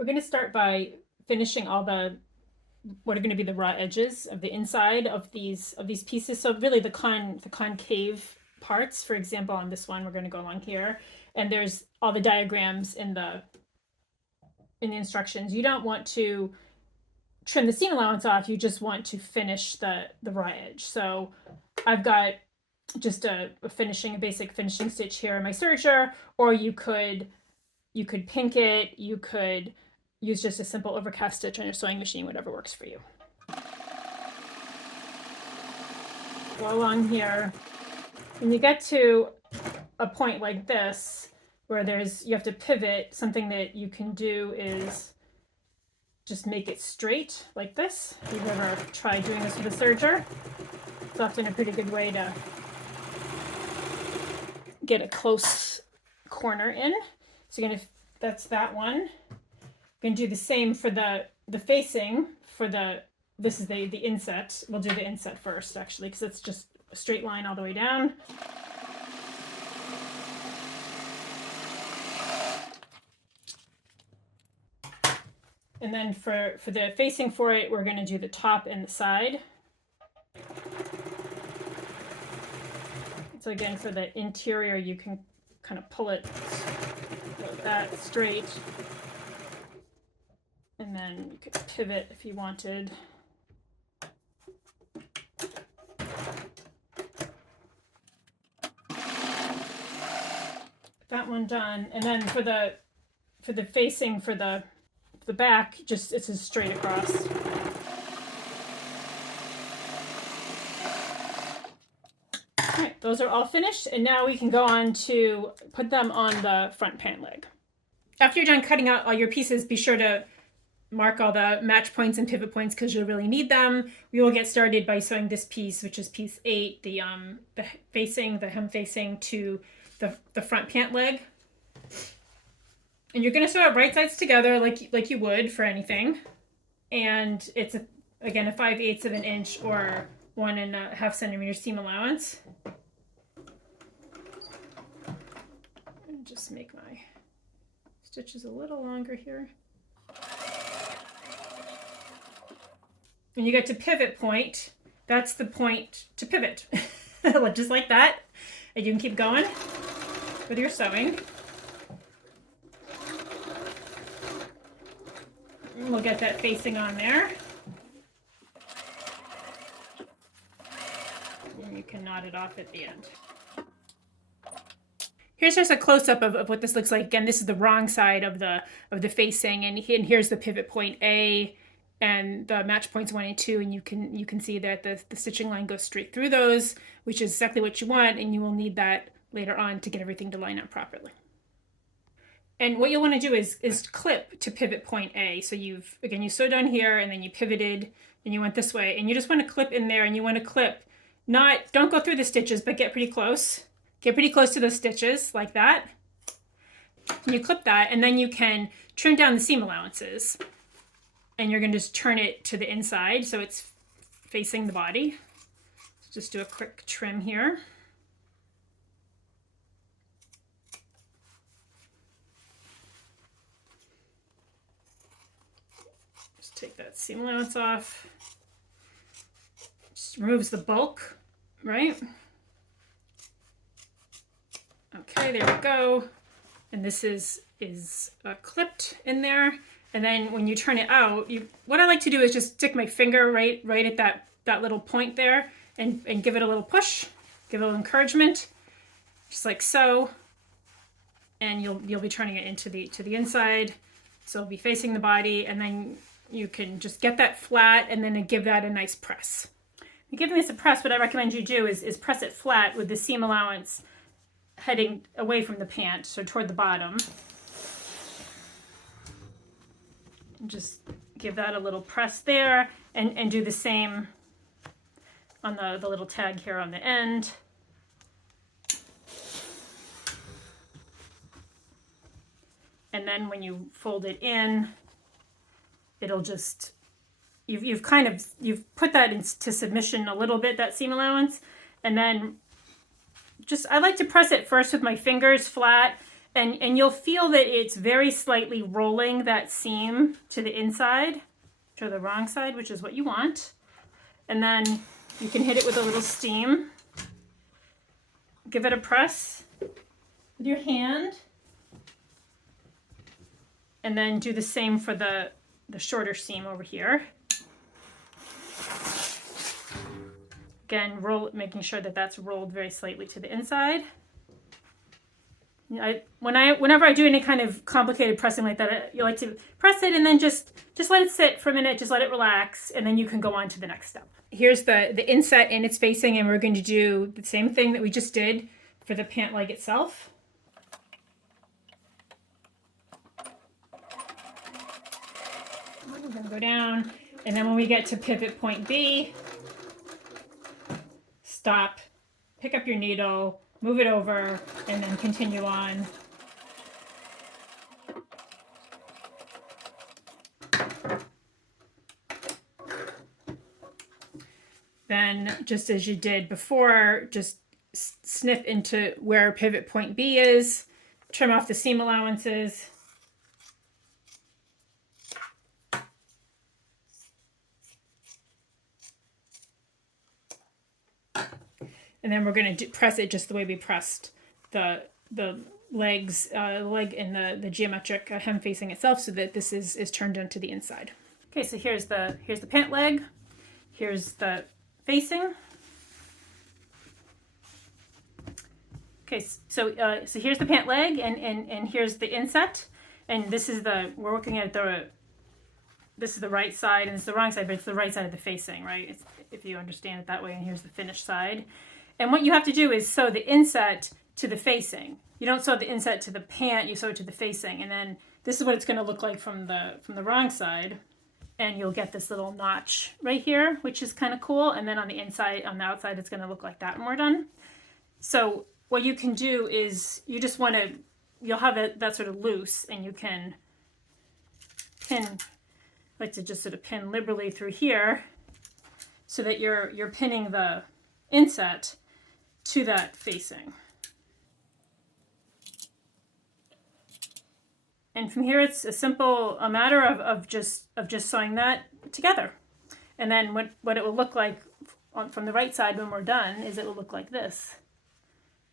We're going to start by finishing all the what are going to be the raw edges of the inside of these pieces. So really the concave parts. For example, on this one, we're going to go along here, and there's all the diagrams in the instructions. You don't want to trim the seam allowance off. You just want to finish the raw edge. So I've got just a basic finishing stitch here in my serger, or you could pink it. You could use just a simple overcast stitch on your sewing machine, whatever works for you. Go along here. When you get to a point like this, where you have to pivot, something that you can do is just make it straight like this. If you've ever tried doing this with a serger, it's often a pretty good way to get a close corner in. So that's that one. Going to do the same for the facing for this is the inset. We'll do the inset first, actually, because it's just a straight line all the way down. And then for the facing for it, we're going to do the top and the side. So again, for the interior, you can kind of pull it like that straight. And then you could pivot if you wanted. That one done. And then for the facing for the back, just it's just straight across. All right, those are all finished, and now we can go on to put them on the front pant leg. After you're done cutting out all your pieces, be sure to mark all the match points and pivot points because you'll really need them. We will get started by sewing this piece, which is piece 8, the hem facing to the front pant leg. And you're going to sew it right sides together like you would for anything. And it's again a 5/8 of an inch or 1.5 centimeter seam allowance. And just make my stitches a little longer here. When you get to pivot point, that's the point to pivot. Just like that. And you can keep going with your sewing. And we'll get that facing on there. And you can knot it off at the end. Here's just a close-up of what this looks like. Again, this is the wrong side of the facing, and here's the pivot point A, and the match points 1 and 2, and you can see that the stitching line goes straight through those, which is exactly what you want, and you will need that later on to get everything to line up properly. And what you'll want to do is clip to pivot point A. So you sewed down here, and then you pivoted, and you went this way, and you just want to clip in there, and you want to clip, don't go through the stitches, but get pretty close. Get pretty close to those stitches, like that. And you clip that, and then you can trim down the seam allowances. And you're going to just turn it to the inside so it's facing the body. So just do a quick trim here. Just take that seam allowance off. Just removes the bulk, right? Okay, there we go. And this is clipped in there. And then when you turn it out, what I like to do is just stick my finger right at that little point there and give it a little push, give it a little encouragement, just like so. And you'll be turning it to the inside. So it'll be facing the body, and then you can just get that flat and then give that a nice press. And giving this a press, what I recommend you do is press it flat with the seam allowance heading away from the pant, so toward the bottom. Just give that a little press there, and do the same on the little tag here on the end. And then when you fold it in, it'll just, you've put that into submission a little bit, that seam allowance, and then I like to press it first with my fingers flat, And you'll feel that it's very slightly rolling that seam to the inside, to the wrong side, which is what you want. And then you can hit it with a little steam. Give it a press with your hand. And then do the same for the shorter seam over here. Again, roll it, making sure that that's rolled very slightly to the inside. Whenever I do any kind of complicated pressing like that, you like to press it and then just let it sit for a minute, just let it relax, and then you can go on to the next step. Here's the inset and its facing, and we're going to do the same thing that we just did for the pant leg itself. We're going to go down, and then when we get to pivot point B, stop, pick up your needle, move it over, and then continue on. Then, just as you did before, just snip into where pivot point B is, trim off the seam allowances. And then we're going to press it just the way we pressed the legs, leg and the geometric hem facing itself, so that this is turned onto the inside. Okay, so here's the pant leg. Here's the facing. Okay, so here's the pant leg, and here's the inset, and this is we're looking at this is the right side, and it's the wrong side, but it's the right side of the facing, right? If you understand it that way. And here's the finished side. And what you have to do is sew the inset to the facing. You don't sew the inset to the pant, you sew it to the facing. And then this is what it's going to look like from the wrong side. And you'll get this little notch right here, which is kind of cool. And then on the inside, on the outside, it's going to look like that when we're done. So what you can do is you just want to, you'll have that sort of loose, and you can pin, like to just sort of pin liberally through here, so that you're pinning the inset to that facing. And from here, it's a matter of just sewing that together. And then what it will look like from the right side when we're done is it will look like this.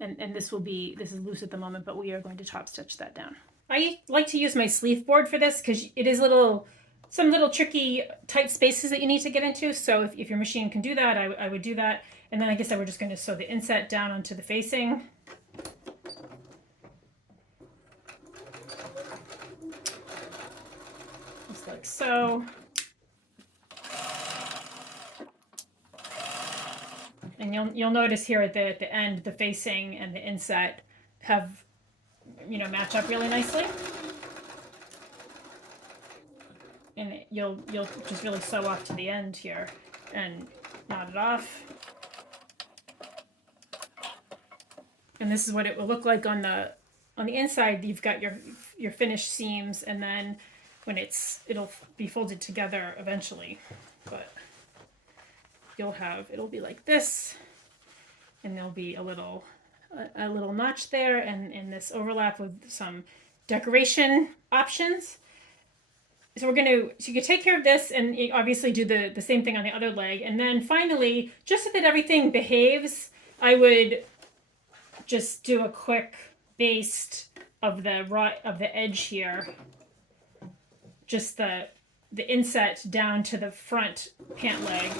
And this is loose at the moment, but we are going to top stitch that down. I like to use my sleeve board for this because it is some little tricky tight spaces that you need to get into. So if your machine can do that, I would do that. And then I guess we're just going to sew the inset down onto the facing. Just like so. And you'll notice here at the end, the facing and the inset have, match up really nicely. And you'll just really sew off to the end here and knot it off. And this is what it will look like on the inside. You've got your finished seams, and then when it'll be folded together eventually. But it'll be like this, and there'll be a little notch there, and this overlap with some decoration options. So you can take care of this, and you obviously do the same thing on the other leg. And then finally, just so that everything behaves, I would just do a quick baste of the edge here. Just the inset down to the front pant leg.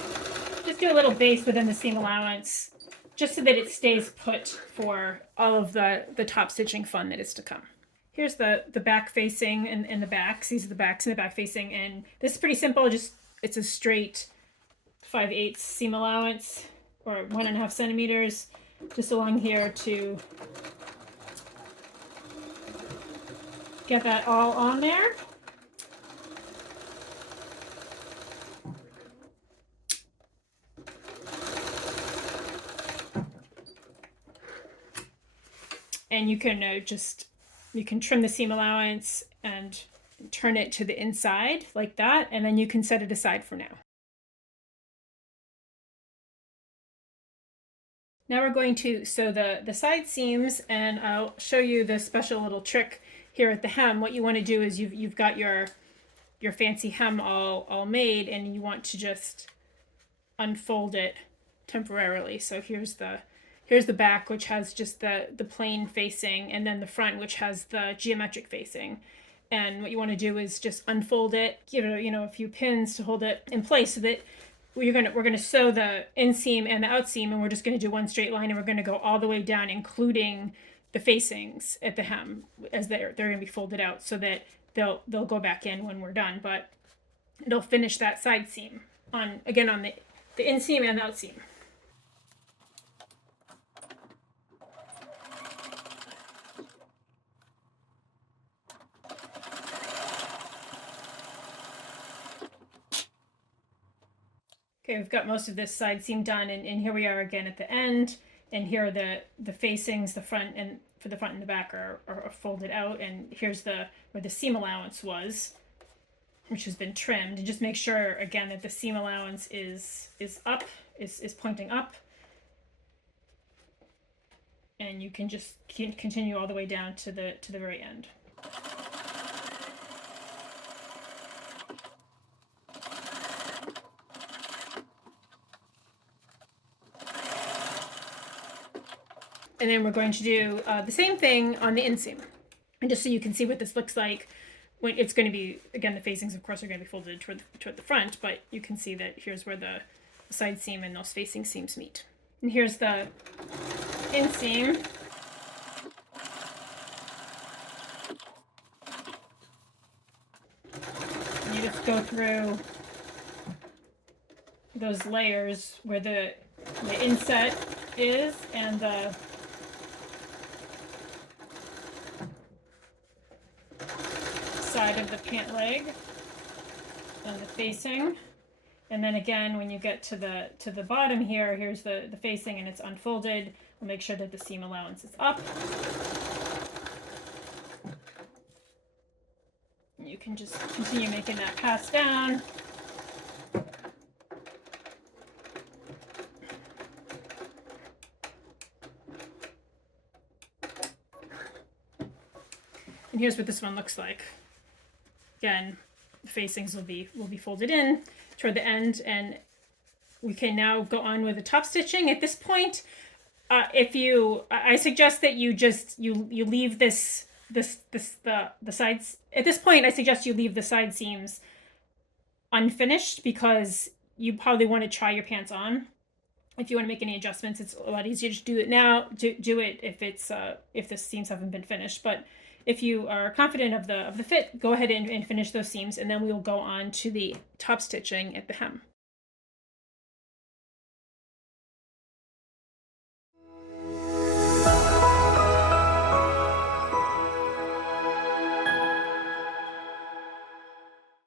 Just do a little baste within the seam allowance, just so that it stays put for all of the top stitching fun that is to come. Here's the back facing and the backs. These are the backs and the back facing, and this is pretty simple. It's a straight 5/8 seam allowance, or 1.5 centimeters, just along here to get that all on there. And you can you can trim the seam allowance and turn it to the inside like that, and then you can set it aside for now. Now we're going to sew the side seams, and I'll show you the special little trick here at the hem. What you want to do is you've got your fancy hem all made, and you want to just unfold it temporarily. So here's the back, which has just the plain facing, and then the front, which has the geometric facing. And what you want to do is just unfold it, give it a few pins to hold it in place, so that we're gonna sew the inseam and the outseam, and we're just gonna do one straight line, and we're gonna go all the way down, including the facings at the hem, as they're gonna be folded out, so that they'll go back in when we're done. But it'll finish that side seam on the inseam and the outseam. Okay, we've got most of this side seam done, and here we are again at the end, and here are the facings, the front and for the front and the back are folded out, and here's where the seam allowance was, which has been trimmed. And just make sure again that the seam allowance is up, is pointing up, and you can just continue all the way down to the very end. And then we're going to do the same thing on the inseam. And just so you can see what this looks like, when it's going to be, again, the facings, of course, are going to be folded toward the front, but you can see that here's where the side seam and those facing seams meet. And here's the inseam. And you just go through those layers where the inset is, and the side of the pant leg and the facing. And then again, when you get to the bottom here, here's the facing, and it's unfolded. We'll make sure that the seam allowance is up. You can just continue making that pass down. And here's what this one looks like. Again, the facings will be folded in toward the end, and we can now go on with the top stitching. At this point, I suggest that you leave the sides. At this point, I suggest you leave the side seams unfinished, because you probably want to try your pants on. If you want to make any adjustments, it's a lot easier to do it now. Do it if the seams haven't been finished. But if you are confident of the fit, go ahead and finish those seams, and then we will go on to the top stitching at the hem.